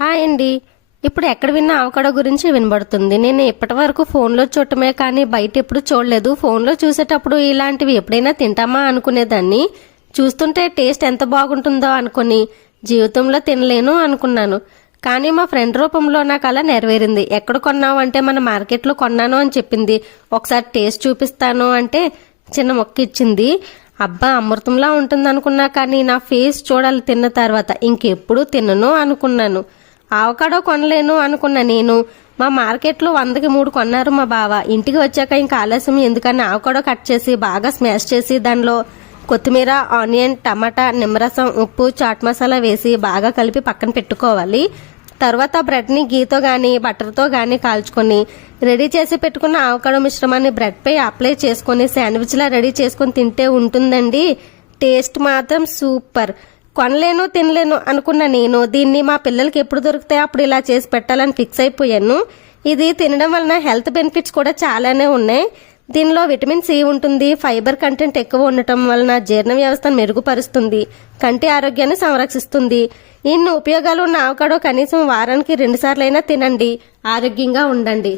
Hi అండి. ఇప్పుడు ఎక్కడ విన్నా అవకాడో గురించి వినబడుతుంది. నేను ఇప్పటి వరకు ఫోన్లో చూడటమే కానీ బయట ఎప్పుడు చూడలేదు. ఫోన్లో చూసేటప్పుడు ఇలాంటివి ఎప్పుడైనా తింటామా అనుకునేదాన్ని. చూస్తుంటే టేస్ట్ ఎంత బాగుంటుందో అనుకుని జీవితంలో తినలేను అనుకున్నాను. కానీ మా ఫ్రెండ్ రూపంలో నాకు అలా నెరవేరింది. ఎక్కడ కొన్నావు అంటే మన మార్కెట్లో కొన్నాను అని చెప్పింది. ఒకసారి టేస్ట్ చూపిస్తాను అంటే చిన్న మొక్క ఇచ్చింది. అబ్బా అమృతంలా ఉంటుంది అనుకున్నా కానీ నా ఫేస్ చూడాలి తిన్న తర్వాత ఇంకెప్పుడు తినను అనుకున్నాను. అవకాడో కొనలేను అనుకున్న నేను మా మార్కెట్లో 100కి 3 కొన్నారు మా బావ. ఇంటికి వచ్చాక ఇంకా ఆలస్యం ఎందుకని అవకాడో కట్ చేసి బాగా స్మాష్ చేసి దానిలో కొత్తిమీర, ఆనియన్, టమాటా, నిమ్మరసం, ఉప్పు, చాట్ మసాలా వేసి బాగా కలిపి పక్కన పెట్టుకోవాలి. తర్వాత బ్రెడ్ని గీతో కానీ బటర్తో కానీ కాల్చుకొని రెడీ చేసి పెట్టుకున్న అవకాడో మిశ్రమాన్ని బ్రెడ్పై అప్లై చేసుకొని శాండ్విచ్లా రెడీ చేసుకొని తింటే ఉంటుందండి. టేస్ట్ మాత్రం సూపర్. కొనలేను తినలేను అనుకున్న నేను దీన్ని మా పిల్లలకి ఎప్పుడు దొరికితే అప్పుడు ఇలా చేసి పెట్టాలని ఫిక్స్ అయిపోయాను. ఇది తినడం వలన హెల్త్ బెనిఫిట్స్ కూడా చాలానే ఉన్నాయి. దీనిలో విటమిన్ సి ఉంటుంది. ఫైబర్ కంటెంట్ ఎక్కువ ఉండటం వలన జీర్ణ వ్యవస్థను మెరుగుపరుస్తుంది, కంటి ఆరోగ్యాన్ని సంరక్షిస్తుంది. ఇన్ని ఉపయోగాలు ఉన్న అవకాడో కనీసం వారానికి 2 సార్లైనా తినండి. ఆరోగ్యంగా ఉండండి.